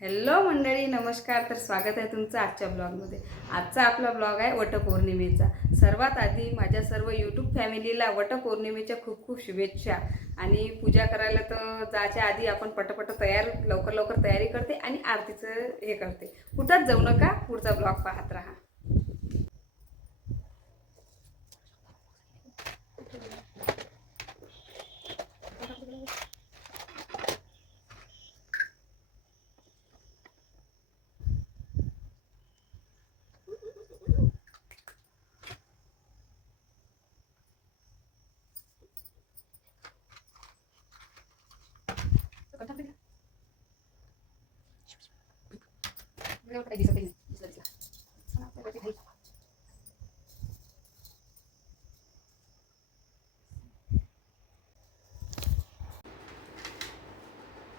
Hello मंडळी नमस्कार. तर स्वागत आहे तुमचं आजच्या ब्लॉगमध्ये आजचा आपला ब्लॉग आहे वटपौर्णिमेचा. सर्वात आधी माझ्या सर्व यूट्यूब फॅमिलीला वटपौर्णिमेच्या खूप खूप शुभेच्छा. आणि पूजा करायला तर जायच्या आधी आपण पटपट तयार लवकर लवकर तयारी करते आणि आरतीचं हे करते. कुठंच जाऊ नका. पुढचा ब्लॉग पाहत राहा.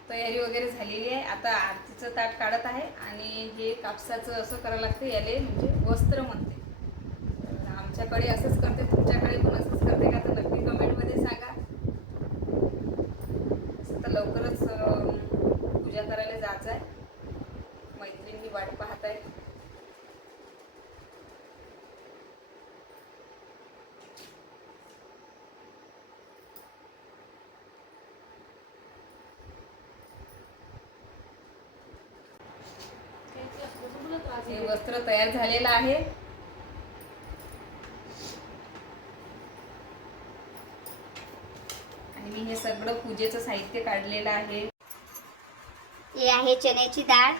तयारी वगैरे झालेली आहे. आता आरतीचं ताट काढत आहे आणि हे कापसाचं असं करावं लागतं याले म्हणजे वस्त्र म्हणते. आमच्याकडे असंच करते तुमच्याकडे पण असंच करते का तर नक्की कमेंटमध्ये सांगा तसं तर लवकरच अं, पूजा करायला जायचं आहे मैत्रिणी वाट पाहत आहे हे वस्त्र तयार झालेलं आहे. आणि मी हे सगळं पूजेचं साहित्य काढलेलं आहे. हे आहे चण्याची डाळ.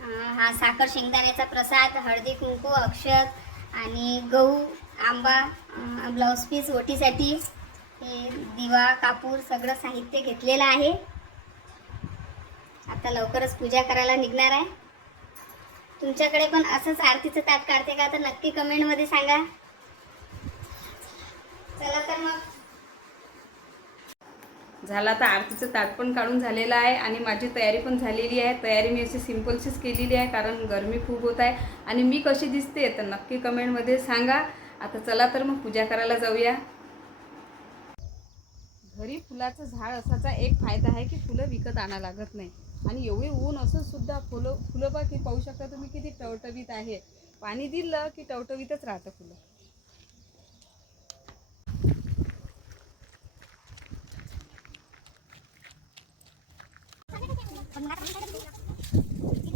हा साखर शेंगदाण्याचा प्रसाद हळदी कुंकू अक्षत आणि गहू आंबा ब्लाऊज पीस ओटीसाठी हे दिवा कापूर सगळं साहित्य घेतलेलं आहे. आता लवकरच पूजा करायला निघणार आहे. तुमच्याकडे पण असंच आरतीचं ताट काढते का? तर नक्की कमेंटमध्ये सांगा. चला तर मग. झाला तर आरतीचं ताट पण काढून झालेलं आहे आणि माझी तयारी पण झालेली आहे. तयारी मी अशी सिम्पलशीच केलेली आहे कारण गरमी खूप होत आहे. आणि मी कशी दिसते तर नक्की कमेंटमध्ये सांगा. आता चला तर मग पूजा करायला जाऊया. घरी फुलाचं झाड असाचा एक फायदा आहे की फुलं विकत आणा लागत नाही. आणि एवढे ऊन असून सुद्धा फुलं फुलं बा की पाहू शकता तुम्ही किती टवटवीत आहे. पाणी दिलं की टवटवीतच राहतं फुलं. Terima kasih.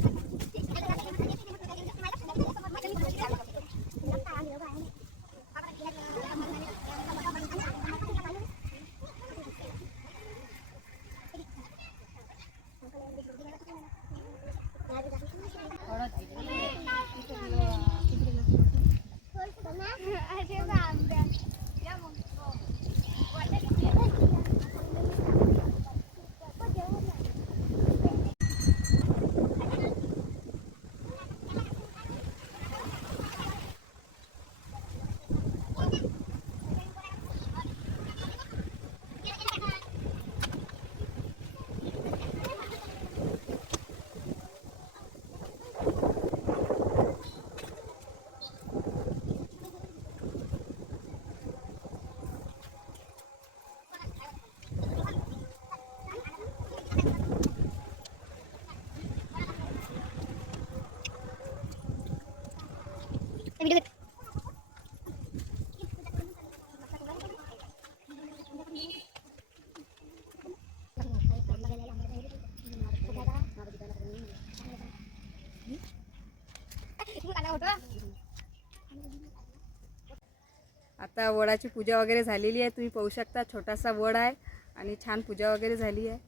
आता वडाची पूजा वगैरे झालेली आहे. तुम्ही पाहू शकता छोटासा वड आहे आणि छान पूजा वगैरे झाली आहे.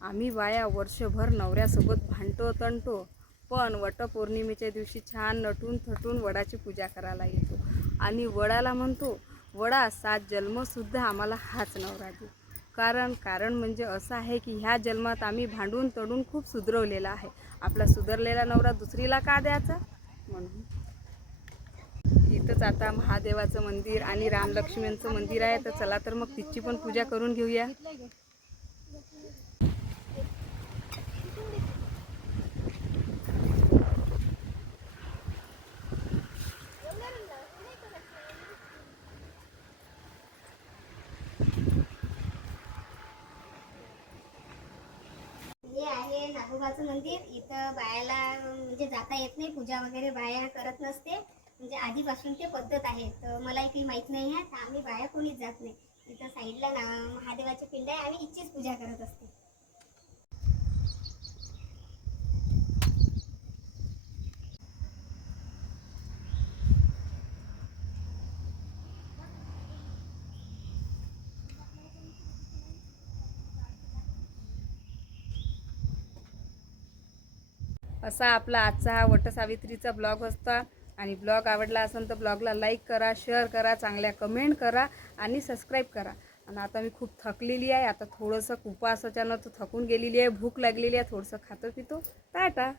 आम्ही बाया वर्षभर नवऱ्यासोबत भांडतो तणतो पण वटपौर्णिमेच्या दिवशी छान नटून थटून वडाची पूजा करायला येतो. आणि वडाला म्हणतो वडा सात जन्मसुद्धा आम्हाला हाच नवरा दे. कारण कारण म्हणजे असं आहे की ह्या जन्मात आम्ही भांडून तडून खूप सुधरवलेला आहे. आपला सुधरलेला नवरा दुसरीला का द्यायचा? म्हणून. इथंच आता महादेवाचं मंदिर आणि रामलक्ष्मींचं मंदिर आहे तर चला तर मग तिची पण पूजा करून घेऊया. हे मंदिर इथं बायाला म्हणजे जाता येत नाही पूजा वगैरे बाया करत नसते. म्हणजे आधीपासून ते पद्धत आहे. तर मला काही माहीत नाही आहे तर आम्ही बाया कोणीच जात नाही. इथं साईडला ना महादेवाची पिंड आहे आम्ही इथचीच पूजा करत असते. असा आपला आजचा हा वटसावित्रीचा ब्लॉग असता. आणि ब्लॉग आवडला असेल तर ब्लॉगला लाईक करा शेअर करा चांगल्या कमेंट करा आणि सबस्क्राईब करा. आणि आता मी खूप थकलेली आहे. आता थोडंसं उपासाच्यानं तर थकून गेलेली आहे. भूक लागलेली आहे. थोडंसं खातो पितो टाटा!